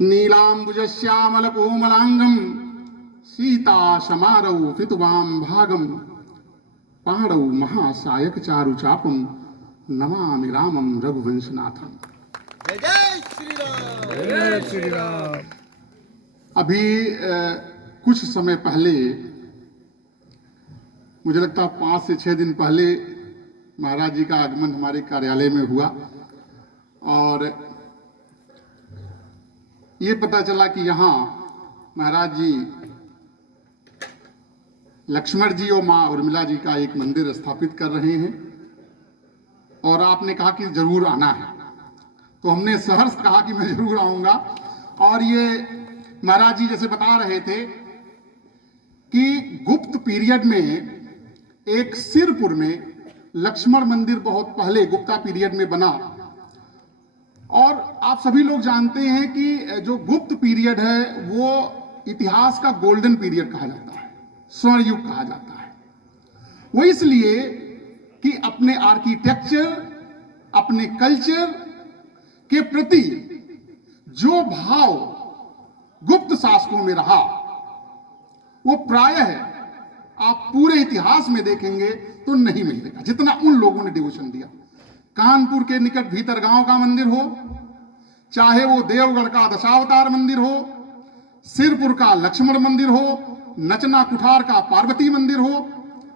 नीलाम्बुजश्यामलकोमलाङ्गं सीताशमारौ भागं पाणौ महासायकचारुचापं नमामि रामं रघुवंशनाथम। जय श्री राम। जय श्री राम। अभी कुछ समय पहले, मुझे लगता है 5 से 6 दिन पहले महाराज जी का आगमन हमारे कार्यालय में हुआ और ये पता चला कि यहाँ महाराज जी लक्ष्मण जी और माँ उर्मिला जी का एक मंदिर स्थापित कर रहे हैं और आपने कहा कि जरूर आना है, तो हमने सहर्ष कहा कि मैं जरूर आऊंगा। और ये महाराज जी जैसे बता रहे थे कि गुप्त पीरियड में एक सिरपुर में लक्ष्मण मंदिर बहुत पहले गुप्ता पीरियड में बना और आप सभी लोग जानते हैं कि जो गुप्त पीरियड है वो इतिहास का गोल्डन पीरियड कहा जाता है, स्वर्ण युग कहा जाता है। वो इसलिए कि अपने आर्किटेक्चर, अपने कल्चर के प्रति जो भाव गुप्त शासकों में रहा वो प्रायः आप पूरे इतिहास में देखेंगे तो नहीं मिलेगा जितना उन लोगों ने डिवोशन दिया। कानपुर के निकट भीतरगांव का मंदिर हो, चाहे वो देवगढ़ का दशावतार मंदिर हो, सिरपुर का लक्ष्मण मंदिर हो, नचना कुठार का पार्वती मंदिर हो,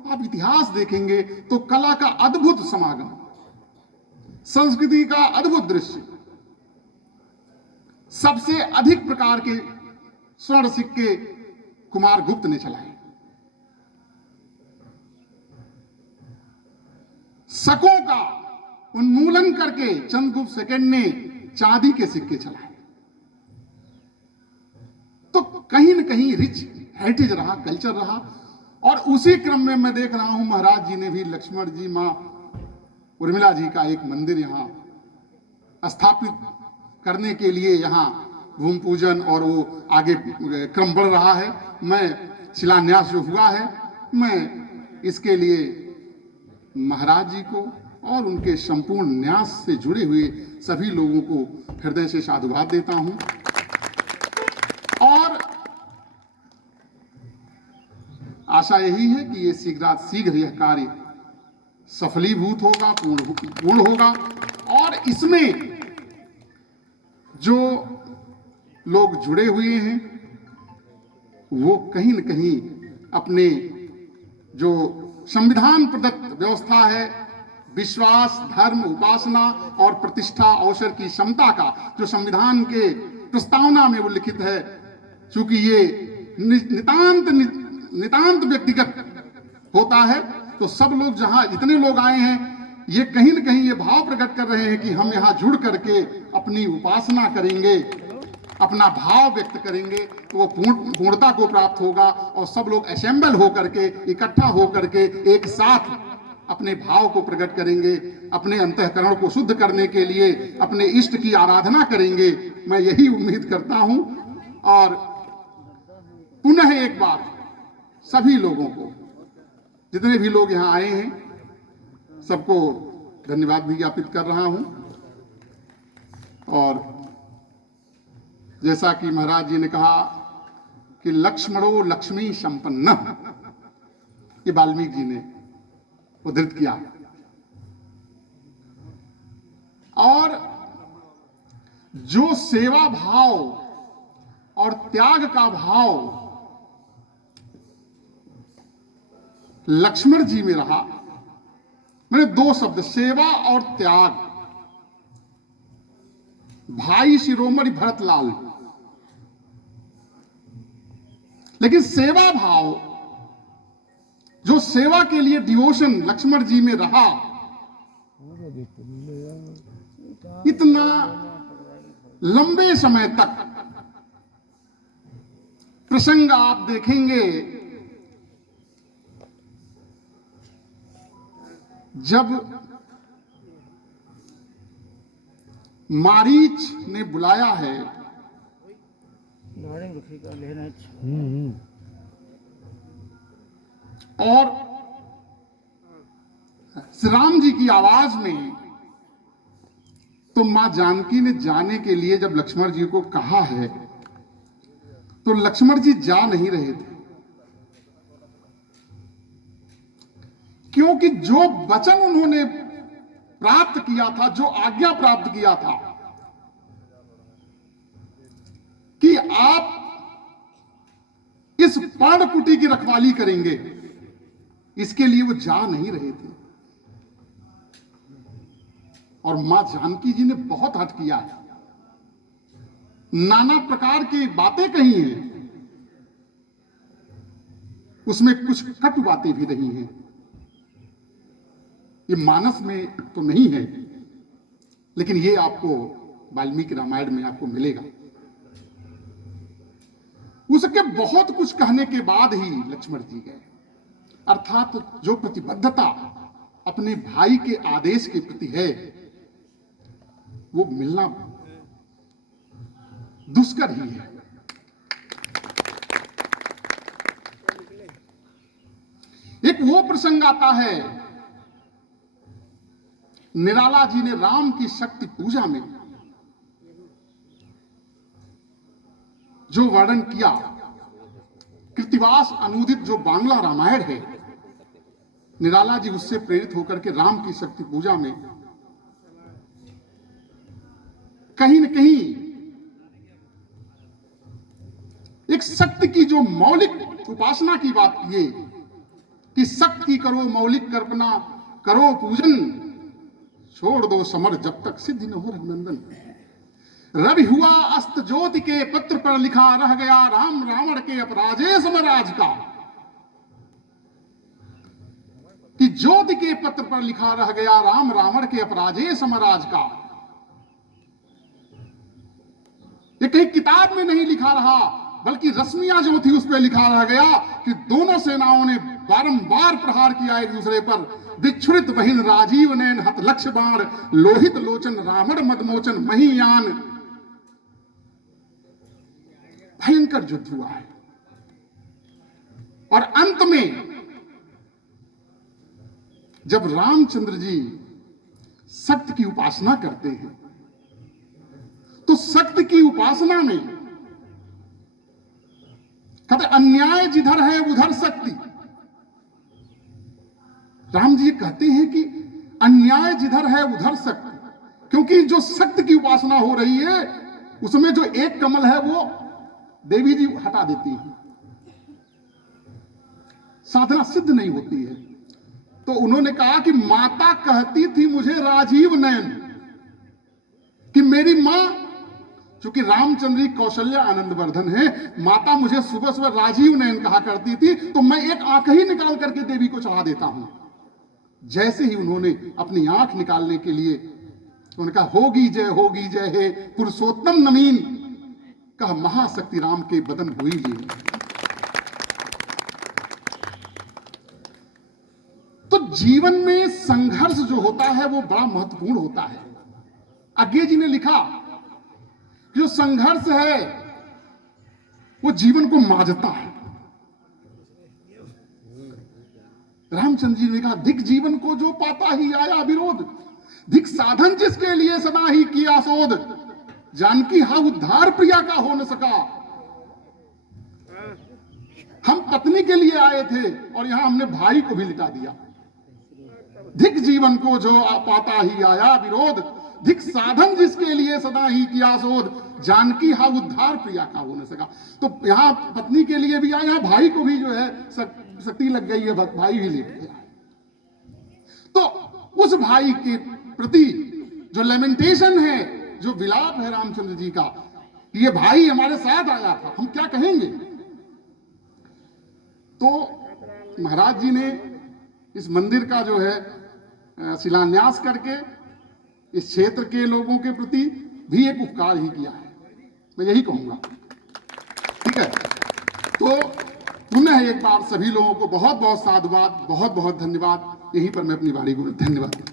आप इतिहास देखेंगे तो कला का अद्भुत समागम, संस्कृति का अद्भुत दृश्य, सबसे अधिक प्रकार के स्वर्ण सिक्के कुमार गुप्त ने चलाए। शकों का उन्मूलन करके चंद्रगुप्त सेकंड ने चांदी के सिक्के चलाए। तो कहीं न कहीं रिच हेरिटेज रहा, कल्चर रहा। और उसी क्रम में मैं देख रहा हूं महाराज जी ने भी लक्ष्मण जी, मां उर्मिला जी का एक मंदिर यहां स्थापित करने के लिए यहां भूमि पूजन और वो आगे क्रम बढ़ रहा है। मैं शिलान्यास जो हुआ है, मैं इसके लिए महाराज जी को और उनके संपूर्ण न्यास से जुड़े हुए सभी लोगों को हृदय से साधुवाद देता हूं और आशा यही है कि ये शीघ्र यह कार्य सफलीभूत होगा, पूर्ण होगा और इसमें जो लोग जुड़े हुए हैं वो कहीं न कहीं अपने जो संविधान प्रदत्त व्यवस्था है, विश्वास, धर्म, उपासना और प्रतिष्ठा अवसर की क्षमता का जो संविधान के प्रस्तावना में वो लिखित है, चूंकि ये नितांत व्यक्तिगत होता है, तो सब लोग जहां जितने लोग आए हैं ये कहीं न कहीं ये भाव प्रकट कर रहे हैं कि हम यहाँ जुड़ करके अपनी उपासना करेंगे, अपना भाव व्यक्त करेंगे तो वो पूर्णता को प्राप्त होगा और सब लोग असेंबल होकर के, इकट्ठा होकर के एक साथ अपने भाव को प्रकट करेंगे, अपने अंतःकरण को शुद्ध करने के लिए अपने इष्ट की आराधना करेंगे। मैं यही उम्मीद करता हूं और पुनः एक बार सभी लोगों को, जितने भी लोग यहां आए हैं, सबको धन्यवाद भी ज्ञापित कर रहा हूं। और जैसा कि महाराज जी ने कहा कि लक्ष्मणो लक्ष्मी संपन्न, ये वाल्मीकि जी ने उद्धृत किया। और जो सेवा भाव और त्याग का भाव लक्ष्मण जी में रहा, मैंने 2 शब्द सेवा और त्याग, भाई शिरोमणि भरतलाल, लेकिन सेवा भाव, जो सेवा के लिए डिवोशन लक्ष्मण जी में रहा, इतना लंबे समय तक प्रसंग आप देखेंगे जब मारीच ने बुलाया है और श्री राम जी की आवाज में तो मां जानकी ने जाने के लिए जब लक्ष्मण जी को कहा है तो लक्ष्मण जी जा नहीं रहे थे, क्योंकि जो वचन उन्होंने प्राप्त किया था, जो आज्ञा प्राप्त किया था कि आप इस पर्णकुटी की रखवाली करेंगे, इसके लिए वो जा नहीं रहे थे। और मां जानकी जी ने बहुत हठ किया है, नाना प्रकार की बातें कही हैं, उसमें कुछ कटु बातें भी रही हैं। ये मानस में तो नहीं है, लेकिन ये आपको वाल्मीकि रामायण में आपको मिलेगा। उसके बहुत कुछ कहने के बाद ही लक्ष्मण जी गए, अर्थात जो प्रतिबद्धता अपने भाई के आदेश के प्रति है वो मिलना दुष्कर ही है। एक वो प्रसंग आता है, निराला जी ने राम की शक्ति पूजा में जो वर्णन किया, कृतिवास अनुदित जो बांग्ला रामायण है, निराला जी उससे प्रेरित होकर के राम की शक्ति पूजा में कहीं न कहीं एक शक्ति की जो मौलिक उपासना की बात किए कि शक्ति करो मौलिक कल्पना, करो पूजन, छोड़ दो समर जब तक सिद्धि न हो रघुनंदन। रवि हुआ अस्त ज्योति के पत्र पर लिखा रह गया राम रावण के अपराजय समराज का, कि ज्योति के पत्र पर लिखा रह गया राम रावण के अपराजय समराज का। ये कहीं किताब में नहीं लिखा रहा, बल्कि रश्मियां जो थी उस पर लिखा रह गया कि दोनों सेनाओं ने बारंबार प्रहार किया एक दूसरे पर। विच्छुरित बहिन राजीव नैन हत लक्ष्य बाण, लोहित लोचन रावण मदमोचन महीयान। भयंकर युद्ध हुआ है और अंत में जब रामचंद्र जी सत्य की उपासना करते हैं तो सत्य की उपासना में कहते अन्याय जिधर है उधर शक्ति। राम जी कहते हैं कि अन्याय जिधर है उधर शक्ति, क्योंकि जो सत्य की उपासना हो रही है उसमें जो एक कमल है वो देवी जी हटा देती हैं, साधना सिद्ध नहीं होती है। तो उन्होंने कहा कि माता कहती थी मुझे राजीव नयन, कि मेरी मां, चूंकि रामचंद्र जी कौशल्या आनंदवर्धन है, माता मुझे सुबह सुबह राजीव नयन कहा करती थी, तो मैं एक आंख ही निकाल करके देवी को चढ़ा देता हूं। जैसे ही उन्होंने अपनी आंख निकालने के लिए उन्होंने कहा होगी जय हे पुरुषोत्तम नवीन, कहा महाशक्ति राम के बदन हुई लिए। तो जीवन में संघर्ष जो होता है वो बड़ा महत्वपूर्ण होता है। आगे जी ने लिखा जो संघर्ष है वो जीवन को माजता है। रामचंद्र जी ने कहा धिक जीवन को जो पाता ही आया विरोध, धिक साधन जिसके लिए सदा ही किया शोध, जानकी हा उद्धार प्रिया का हो न सका। हम पत्नी के लिए आए थे और यहां हमने भाई को भी लिटा दिया। धिक जीवन को जो पाता ही आया विरोध, धिक साधन जिसके लिए सदा ही किया शोध, जानकी हा उद्धार प्रिया का हो न सका। तो यहां पत्नी के लिए भी आया, यहां भाई को भी जो है शक्ति लग गई है, भाई भी ले गया। तो उस भाई के प्रति जो लेमेंटेशन है, जो विलाप है रामचंद्र जी का, ये भाई हमारे साथ आया था, हम क्या कहेंगे। तो महाराज जी ने इस मंदिर का जो है शिलान्यास करके इस क्षेत्र के लोगों के प्रति भी एक उपकार ही किया है, मैं यही कहूंगा। ठीक है, तो पुनः एक बार सभी लोगों को बहुत बहुत साधुवाद, बहुत बहुत धन्यवाद। यहीं पर मैं अपनी वाणी को धन्यवाद।